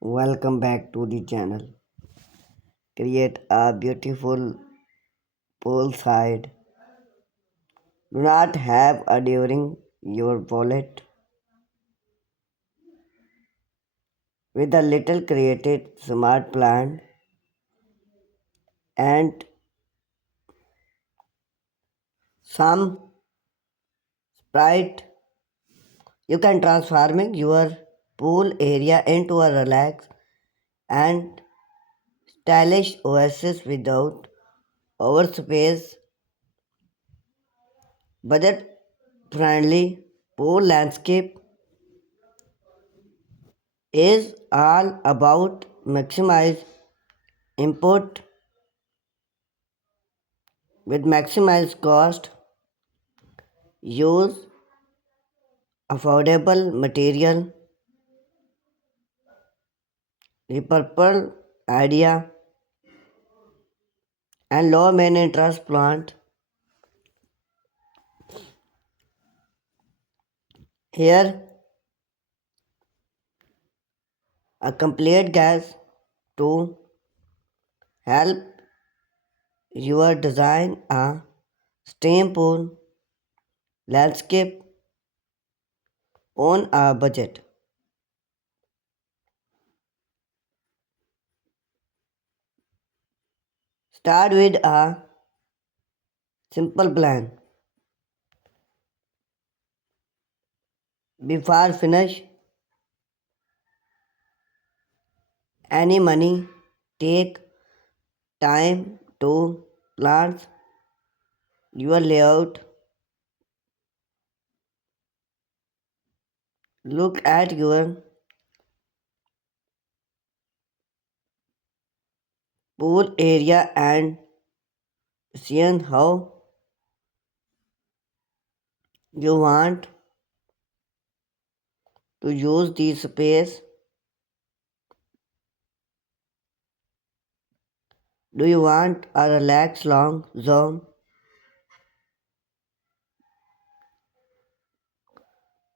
Welcome back to the channel. Create a beautiful poolside. Do not have a during your wallet with a little created smart plan and some sprite. You can transforming your pool area into a relaxed and stylish oasis without overspace. Budget friendly pool landscape is all about maximize input with maximized cost, use affordable material, repurposed idea, and low maintenance plant. Here, a complete gas to help you design a steam pool landscape on a budget. Start with a simple plan. Before finish any money, take time to plan your layout. Look at your pool area and see how you want to use the space. Do you want a relaxed long zone,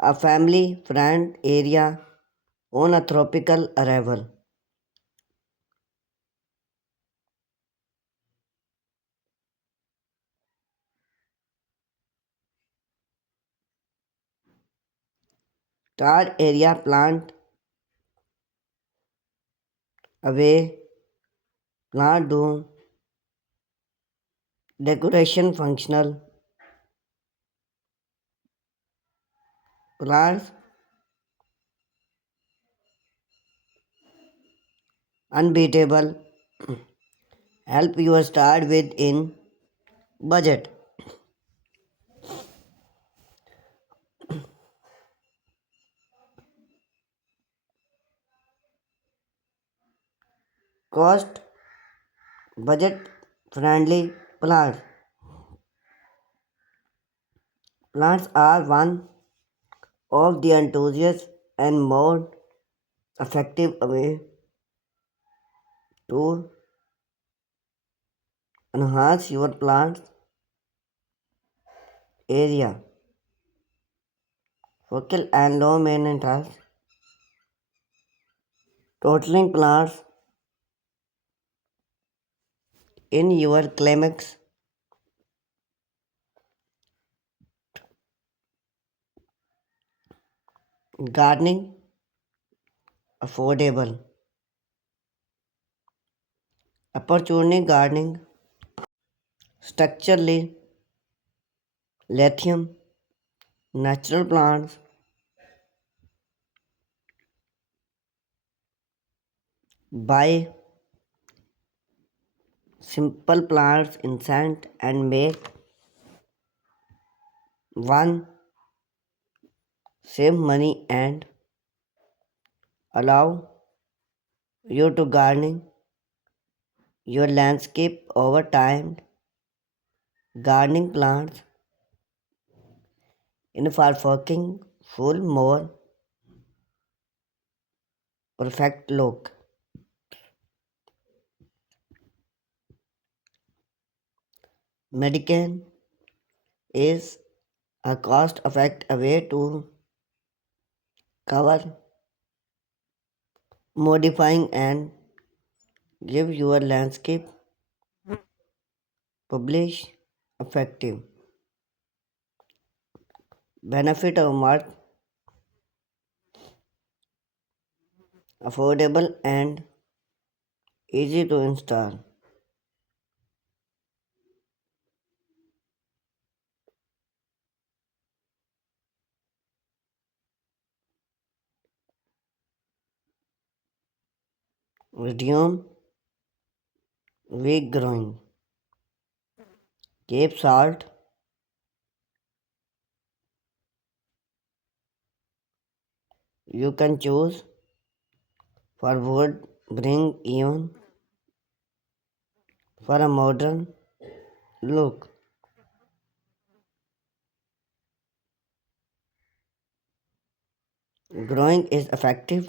a family friend area on a tropical arrival? Start area plant away, plant dome, decoration functional, plants unbeatable, help you start with in budget. Cost budget friendly plants. Plants are one of the enthusiast and more effective way to enhance your plant's area. Focal and low maintenance totaling plants in your climax. Gardening affordable. Opportunity gardening structurally lithium natural plants buy simple plants instant and make one save money and allow you to gardening your landscape over time. Gardening plants in for working full more perfect look. Medican is a cost effective way to cover modifying and give your landscape publish effective benefit of mark affordable and easy to install. Resume weak growing. Cape salt you can choose for wood bring even for a modern look. Growing is effective,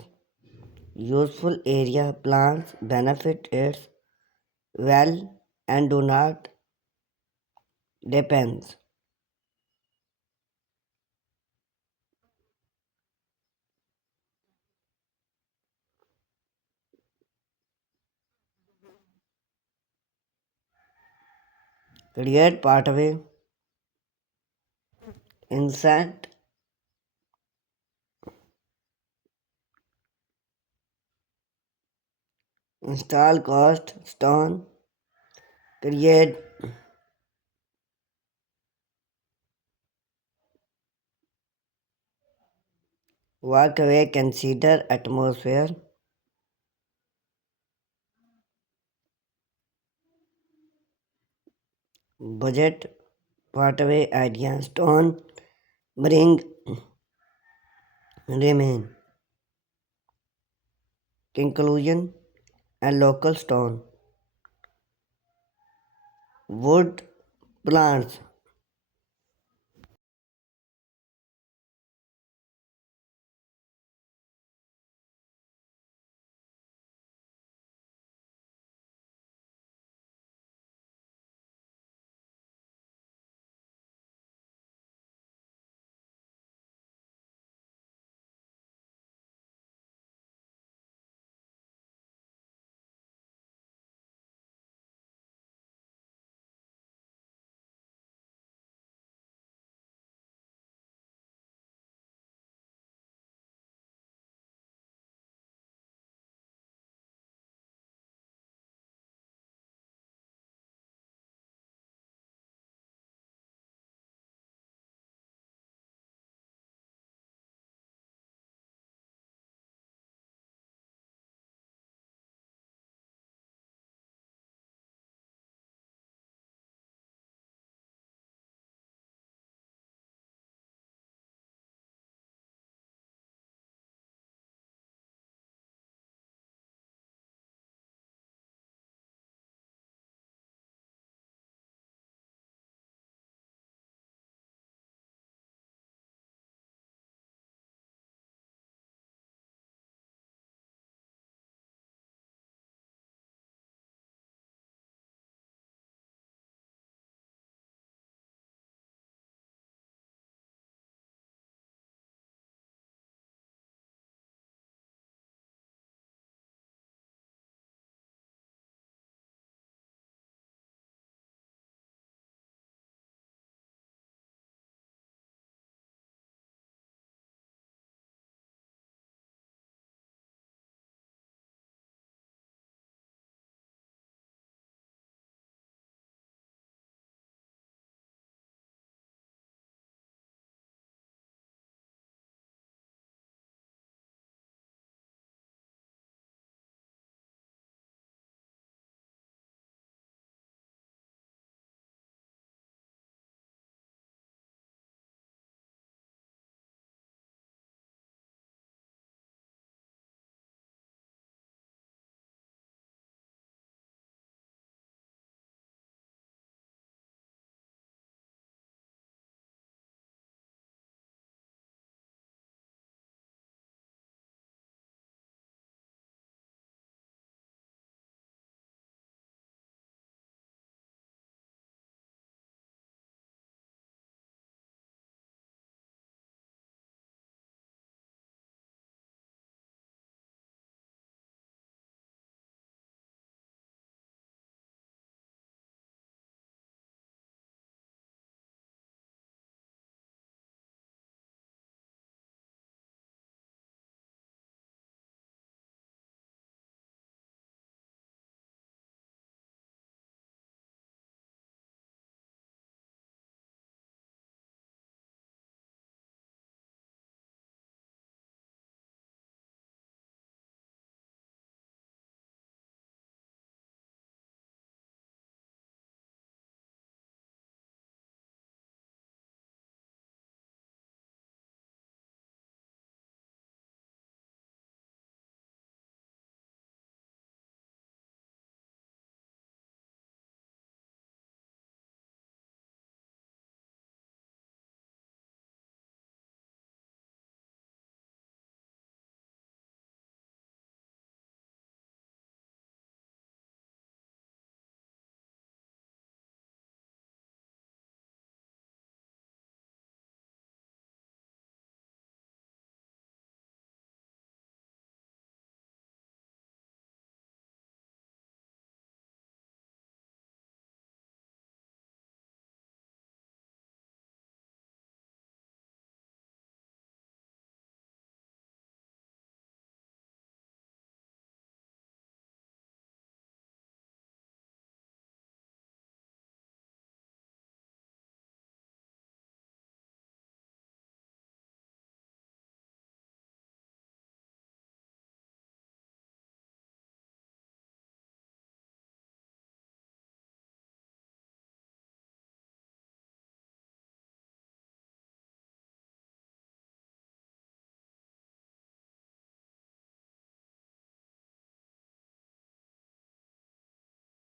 useful area plants benefit it well and do not depends. Create pathway, insert, install cost, stone, create walkway, consider atmosphere, budget, pathway idea, stone, bring, remain, conclusion, and local stone, wood, plants,